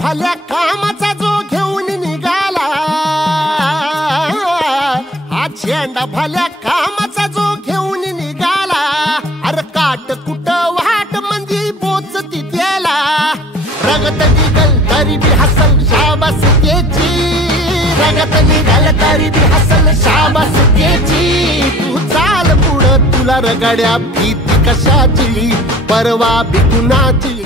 भल्या कामाचा जो घेऊन निघाला, हा झेंडा भल्या कामाचा जो घेऊन निघाला, अरे काट कुट वाट मंदी बोचती त्याला, रगत निघल तरी बी हसल शाबास त्याची, रगत निघल तरी बी हसल शाबास त्याची. तू चाल पुढं तुला रगड्या भीती कशाची, परवा भी कुणाची.